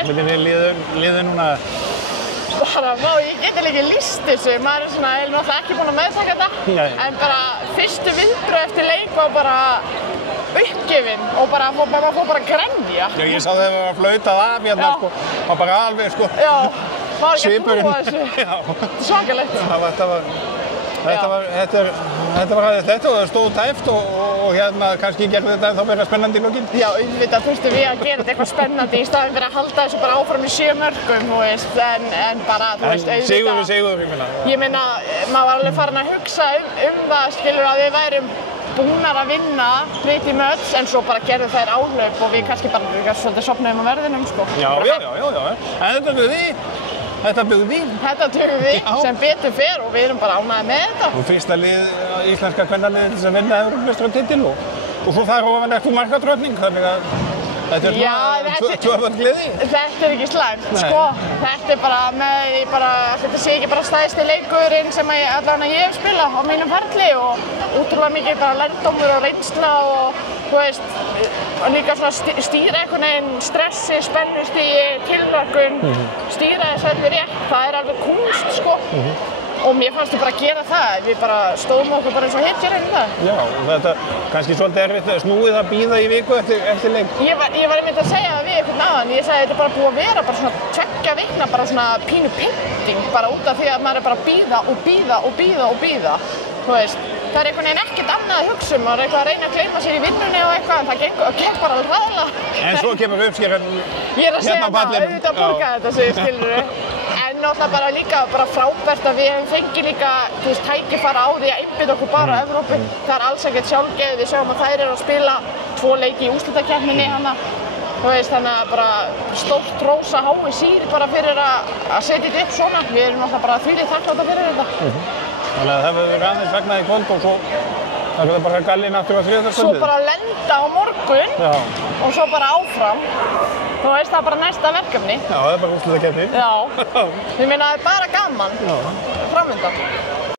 Hvernig liður núna? Bara, ég geti ekki lýst þessu, maður er svona náttúrulega ekki búinn að meðtaka þetta, en bara fyrstu viðbrögð eftir leik var bara uppgefin og bara fór bara að grenja. Já, ég sá þegar það var flautað af hérna, sko, var bara alveg, sko, já, var ekki að svipurinn. trúa þessu. Þetta er svakalegt. Þetta var stóð tæft og hérna kannski gerði þetta ennþá meira spennandi í lokin. Já, auðvitað þurftum við að gera þetta eitthvað spennandi í staðinn fyrir að halda þessu bara áfram í 7 mörkum, þú veist, en bara, þú veist, auðvitað. Sigur, ég meina. Ég meina, maður var alveg farin að hugsa um það, skilur, að við værum búnar að vinna pretty much, en svo bara gerðu þær áhlaup og við kannski bara svolítið sofnuðum á verðinum, sko. Já, en þetta byggði við. Þetta tökum við sem betur fer og við erum bara ánægðir með þetta. Og fyrsta íslenska kvennaliðið til að vinna Evrópumeistaratitil og svo þar ofan eftir markadrottning, þannig að þetta er tvöfald gleði. Þetta er ekki slæmt, sko. Þetta er bara, þetta sé ekki bara stærsti leikurinn sem allavega ég hef spilað á mínum ferli og útrúlega mikið bara lærdómur og reynsla og þú veist, og líka svona stýra einhvern veginn stressi, spennustigi, tilhlökkun, stýra þessu öllu rétt, það er alveg kúnst, sko. Og mér fannst við bara að gera það, við bara stóðum okkur bara eins og hetjur hérna það. Já, og þetta kannski svolítið erfitt snúið að bíða í viku eftir leik. Ég var einmitt að segja það við einhvern áðan, ég sagði þetta er bara búið að vera bara svona 2 vikna, bara svona pínu pynting, bara út af því að maður er bara að bíða, þú veist. Það er einhvern veginn ekkert annað að hugsa maður er eitthvað að reyna að gleyma sér í vinnunni og eitthvað, en það gekk bara alveg hræðilega. En svo kemur uppskeran Ég er að segja það, auðvitað að borga þetta, sem skilurðu. En náttúrulega bara líka frábært að við hefum fengið líka, þú veist, tækifæri á því að einbeita okkur bara á Evrópu. Það er alls ekkert sjálfgefið, við sjáum að þær eru að spila 2 leiki í úrslitakeppninni hana. Þú veist, þannig að bara stórt hrós að HSÍ bara fyrir að setja þetta upp svona. Við erum náttúrulega bara þvílíkt þakklátar fyrir þetta. Þannig að það verður aðeins vegnað í kvöld og svo það verður bara gallinn aftur á þriðjudagskvöldið. Svo bara lenda á morgun og svo bara áfram. Þú veist, það er bara næsta verkefni. Já, það er bara úrslitakeppni. Já, ég meina það er bara gaman framundan.